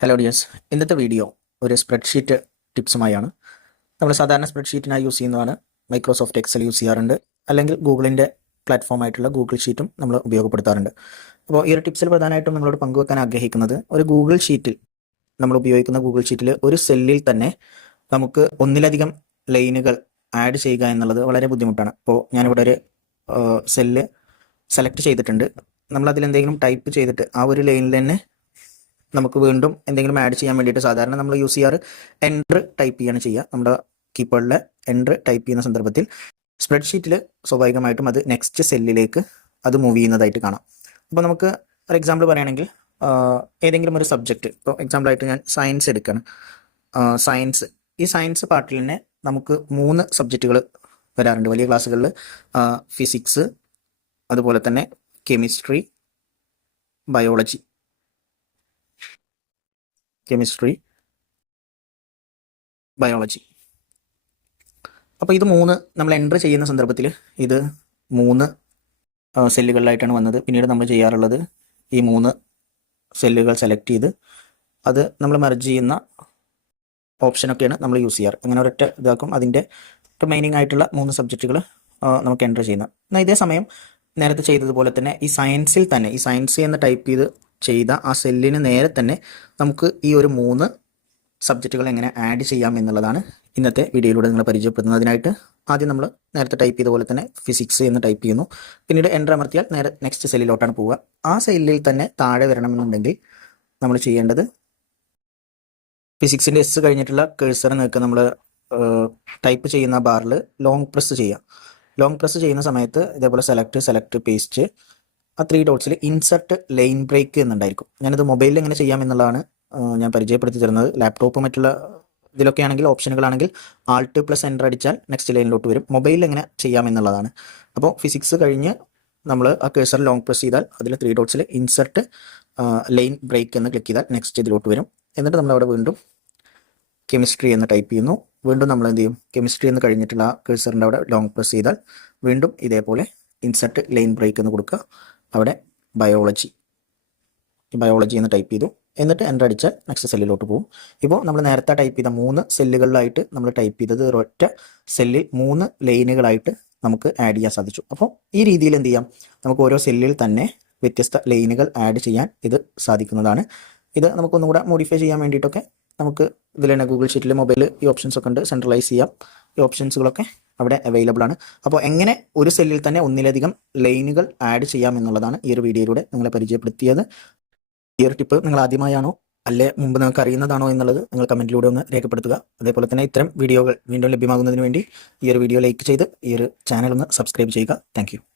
Hello ഡിയസ് ഇന്നത്തെ video ഒരു spreadsheet ടിപ്സുമായാണ് നമ്മൾ സാധാരണ സ്പ്രെഡ്ഷീറ്റിനായി യൂസ് ചെയ്യുന്നതാണ്. മൈക്രോസോഫ്റ്റ് എക്സൽ യൂസ് ചെയ്യാറുണ്ട്. അല്ലെങ്കിൽ ഗൂഗിളിന്റെ പ്ലാറ്റ്ഫോം ആയിട്ടുള്ള ഗൂഗിൾ ഷീറ്റും നമ്മൾ ഉപയോഗപ്പെടുത്താറുണ്ട്. അപ്പോൾ ഈ ഒരു ടിപ്സിൽ പ്രധാനമായിട്ടും നമ്മളോട് പങ്കുവെക്കാൻ ആഗ്രഹിക്കുന്നത് ഒരു ഗൂഗിൾ ഷീറ്റിൽ നമ്മൾ ഉപയോഗിക്കുന്ന ഗൂഗിൾ ഷീറ്റിൽ ഒരു സെല്ലിൽ തന്നെ നമുക്ക് ഒന്നിലധികം ലൈനുകൾ ആഡ് ചെയ്യുക എന്നുള്ളത് വളരെ ബുദ്ധിമുട്ടാണ്. അപ്പോൾ ഞാനിവിടെ ഒരു സെല്ല് സെലക്ട് ചെയ്തിട്ടുണ്ട്. നമ്മൾ അതിൽ എന്തെങ്കിലും ടൈപ്പ് ചെയ്തിട്ട് ആ ഒരു ലൈനിൽ തന്നെ നമുക്ക് വീണ്ടും എന്തെങ്കിലും ആഡ് ചെയ്യാൻ വേണ്ടിയിട്ട് സാധാരണ നമ്മൾ യൂസ് ചെയ്യാറ് എൻട്ര് ടൈപ്പ് ചെയ്യാണ് ചെയ്യുക. നമ്മുടെ കീപ്പേഡിലെ എൻട്ര് ടൈപ്പ് ചെയ്യുന്ന സന്ദർഭത്തിൽ സ്പ്രെഡ്ഷീറ്റിൽ സ്വാഭാവികമായിട്ടും അത് നെക്സ്റ്റ് സെല്ലിലേക്ക് അത് മൂവ് ചെയ്യുന്നതായിട്ട് കാണാം. അപ്പോൾ നമുക്ക് ഒരു എക്സാമ്പിൾ പറയുകയാണെങ്കിൽ ഏതെങ്കിലും ഒരു സബ്ജക്റ്റ് ഇപ്പോൾ എക്സാമ്പിളായിട്ട് ഞാൻ സയൻസ് എടുക്കുകയാണ് സയൻസ് ഈ സയൻസ് പാർട്ടിൽ തന്നെ നമുക്ക് മൂന്ന് സബ്ജക്റ്റുകൾ വരാറുണ്ട്. വലിയ ക്ലാസ്സുകളിൽ ഫിസിക്സ് അതുപോലെ തന്നെ കെമിസ്ട്രി ബയോളജി കെമിസ്ട്രി ബയോളജി. അപ്പോൾ ഇത് മൂന്ന് നമ്മൾ എന്റർ ചെയ്യുന്ന സന്ദർഭത്തിൽ ഇത് മൂന്ന് സെല്ലുകളിലായിട്ടാണ് വന്നത്. പിന്നീട് നമ്മൾ ചെയ്യാറുള്ളത് ഈ മൂന്ന് സെല്ലുകൾ സെലക്ട് ചെയ്ത് അത് നമ്മൾ മെർജ് ചെയ്യുന്ന ഓപ്ഷനൊക്കെയാണ് നമ്മൾ യൂസ് ചെയ്യാറ്. അങ്ങനെ ഒരൊറ്റ ഇതാക്കും. അതിന്റെ റിമൈനിങ് ആയിട്ടുള്ള മൂന്ന് സബ്ജക്റ്റുകൾ നമുക്ക് എന്റർ ചെയ്യുന്നത് എന്നാൽ ഇതേ സമയം നേരത്തെ ചെയ്തതുപോലെ തന്നെ ഈ സയൻസിൽ തന്നെ ഈ സയൻസ് എന്ന് ടൈപ്പ് ചെയ്ത് ചെയ്ത ആ സെല്ലിന് നേരെ തന്നെ നമുക്ക് ഈ ഒരു മൂന്ന് സബ്ജക്റ്റുകൾ എങ്ങനെ ആഡ് ചെയ്യാം എന്നുള്ളതാണ് ഇന്നത്തെ വീഡിയോയിലൂടെ നിങ്ങൾ പരിചയപ്പെടുന്നതിനായിട്ട് ആദ്യം നമ്മൾ നേരത്തെ ടൈപ്പ് ചെയ്ത പോലെ തന്നെ ഫിസിക്സ് എന്ന് ടൈപ്പ് ചെയ്യുന്നു. പിന്നീട് എന്റർ അമർത്തിയാൽ നേരെ നെക്സ്റ്റ് സെല്ലിലോട്ടാണ് പോവുക. ആ സെല്ലിൽ തന്നെ താഴെ വരണമെന്നുണ്ടെങ്കിൽ നമ്മൾ ചെയ്യേണ്ടത് ഫിസിക്സിന്റെ എസ് കഴിഞ്ഞിട്ടുള്ള കേഴ്സർ നിൽക്കുക നമ്മൾ ടൈപ്പ് ചെയ്യുന്ന ബാറിൽ ലോങ് പ്രസ് ചെയ്യുക. ലോങ് പ്രസ് ചെയ്യുന്ന സമയത്ത് ഇതേപോലെ സെലക്ട് സെലക്ട് പേസ്റ്റ് ആ ത്രീ ഡോട്ട്സിൽ ഇൻസർട്ട് ലൈൻ ബ്രേക്ക് എന്നുണ്ടായിരിക്കും. ഞാനത് മൊബൈലിൽ എങ്ങനെ ചെയ്യാം എന്നുള്ളതാണ് ഞാൻ പരിചയപ്പെടുത്തി തരുന്നത്. ലാപ്ടോപ്പ് മറ്റുള്ള ഇതിലൊക്കെ ആണെങ്കിൽ ഓപ്ഷനുകളാണെങ്കിൽ ആൾട്ട് പ്ലസ് എന്റർ അടിച്ചാൽ നെക്സ്റ്റ് ലൈനിലോട്ട് വരും. മൊബൈലിൽ എങ്ങനെ ചെയ്യാം എന്നുള്ളതാണ് അപ്പോൾ ഫിസിക്സ് കഴിഞ്ഞ് നമ്മൾ ആ കേസർ ലോങ് പ്രസ് ചെയ്താൽ അതിൽ ത്രീ ഡോട്ട്സിൽ ഇൻസർട്ട് ലൈൻ ബ്രേക്ക് എന്ന് ക്ലിക്ക് ചെയ്താൽ നെക്സ്റ്റ് ഇതിലോട്ട് വരും. എന്നിട്ട് നമ്മൾ അവിടെ വീണ്ടും കെമിസ്ട്രി എന്ന് ടൈപ്പ് ചെയ്യുന്നു. വീണ്ടും നമ്മൾ എന്ത് ചെയ്യും? കെമിസ്ട്രി എന്ന് കഴിഞ്ഞിട്ടുള്ള ആ കേസറിന്റെ അവിടെ ലോങ് പ്രസ് ചെയ്താൽ വീണ്ടും ഇതേപോലെ ഇൻസർട്ട് ലൈൻ ബ്രേക്ക് എന്ന് കൊടുക്കുക. അവിടെ ബയോളജി ബയോളജി എന്ന് ടൈപ്പ് ചെയ്തു. എന്നിട്ട് എന്റർ അടിച്ചാൽ നെക്സ്റ്റ് സെല്ലിലോട്ട് പോകും. ഇപ്പോൾ നമ്മൾ നേരത്തെ ടൈപ്പ് ചെയ്ത മൂന്ന് സെല്ലുകളിലായിട്ട് നമ്മൾ ടൈപ്പ് ചെയ്തത് ഒറ്റ സെല്ലിൽ മൂന്ന് ലൈനുകളായിട്ട് നമുക്ക് ആഡ് ചെയ്യാൻ സാധിച്ചു. അപ്പോൾ ഈ രീതിയിൽ എന്ത് ചെയ്യാം? നമുക്ക് ഓരോ സെല്ലിൽ തന്നെ വ്യത്യസ്ത ലൈനുകൾ ആഡ് ചെയ്യാൻ ഇത് സാധിക്കുന്നതാണ്. ഇത് നമുക്കൊന്നും കൂടെ മോഡിഫൈ ചെയ്യാൻ വേണ്ടിയിട്ടൊക്കെ നമുക്ക് ഇതിൽ തന്നെ ഗൂഗിൾ ഷീറ്റിൽ മൊബൈൽ ഈ ഓപ്ഷൻസ് ഒക്കെ ഉണ്ട്. സെൻട്രലൈസ് ചെയ്യാം. ഈ ഓപ്ഷൻസുകളൊക്കെ അവിടെ അവൈലബിൾ ആണ്. അപ്പോൾ എങ്ങനെ ഒരു സെല്ലിൽ തന്നെ ഒന്നിലധികം ലൈനുകൾ ആഡ് ചെയ്യാം എന്നുള്ളതാണ് ഈ ഒരു വീഡിയോയിലൂടെ നിങ്ങളെ പരിചയപ്പെടുത്തിയത്. ഈ ഒരു ടിപ്പ് നിങ്ങൾ ആദ്യമായാണോ അല്ലെ മുമ്പ് നിങ്ങൾക്ക് അറിയുന്നതാണോ എന്നുള്ളത് നിങ്ങൾ കമന്റിലൂടെ ഒന്ന് രേഖപ്പെടുത്തുക. അതേപോലെ തന്നെ ഇത്തരം വീഡിയോകൾ വീണ്ടും ലഭ്യമാകുന്നതിന് വേണ്ടി ഈ ഒരു വീഡിയോ ലൈക്ക് ചെയ്ത് ഈ ഒരു ചാനൽ ഒന്ന് സബ്സ്ക്രൈബ് ചെയ്യുക. താങ്ക്